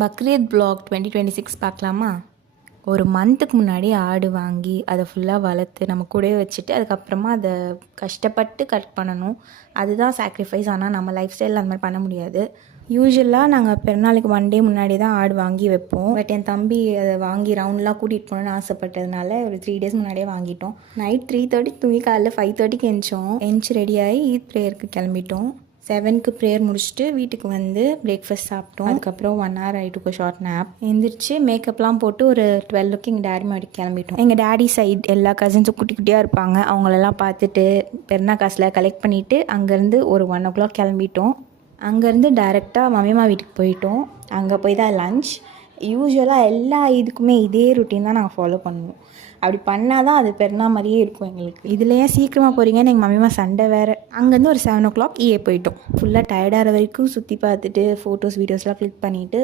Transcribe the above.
Bakrid block 2026 பார்க்கலாமா? ஒரு மந்த்துக்கு முன்னாடி ஆடு வாங்கி அதை ஃபுல்லாக வளர்த்து நம்ம கூடவே வச்சுட்டு அதுக்கப்புறமா அதை கஷ்டப்பட்டு கட் பண்ணணும். அதுதான் சாக்ரிஃபைஸ். ஆனால் நம்ம லைஃப் ஸ்டைலில் அந்த மாதிரி பண்ண முடியாது. யூஸ்வலாக நாங்கள் பிறநாளுக்கு 1 டே முன்னாடி தான் ஆடு வாங்கி வைப்போம். பட் என் தம்பி அதை வாங்கி ரவுண்ட்லாம் கூட்டிகிட்டு போகணுன்னு ஆசைப்பட்டதுனால ஒரு 3 டேஸ் முன்னாடியே வாங்கிட்டோம். நைட் 3:30 தூங்கி காலையில் 5:30க்கு எந்திச்சு ரெடியாகி ஈத் ப்ரேயருக்கு கிளம்பிட்டோம். 7க்கு ப்ரேயர் முடிச்சுட்டு வீட்டுக்கு வந்து பிரேக்ஃபாஸ்ட் சாப்பிட்டோம். அதுக்கப்புறம் 1 hour ஆகிட்டு ஷார்ட் நேப். எந்திரிச்சு மேக்கப்லாம் போட்டு ஒரு 12க்கு எங்கள் டேடி மாடிக்கு கிளம்பிட்டோம். எங்கள் டேடி சைட் எல்லா கசின்ஸும் குட்டி குட்டியாக இருப்பாங்க. அவங்களெல்லாம் பார்த்துட்டு பெருனா காசில் கலெக்ட் பண்ணிவிட்டு அங்கேருந்து ஒரு 1 o'clock கிளம்பிட்டோம். அங்கேருந்து டைரெக்டாக மம்மிமா வீட்டுக்கு போயிட்டோம். அங்கே போய் தான் லன்ச். யூஸ்வலாக எல்லா இதுக்குமே இதே ருட்டீன் தான் நாங்கள் ஃபாலோ பண்ணுவோம். அப்படி பண்ணால் தான் அது பெருனா மாதிரியே இருக்கும் எங்களுக்கு. இதில் ஏன் சீக்கிரமாக போகிறீங்கன்னு எங்கள் மம்மிமா சண்டை வேறு. அங்கேருந்து ஒரு 7 o'clock போயிட்டோம். ஃபுல்லாக டயர்டாகிற வரைக்கும் சுற்றி பார்த்துட்டு ஃபோட்டோஸ் வீடியோஸ்லாம் கிளிக் பண்ணிவிட்டு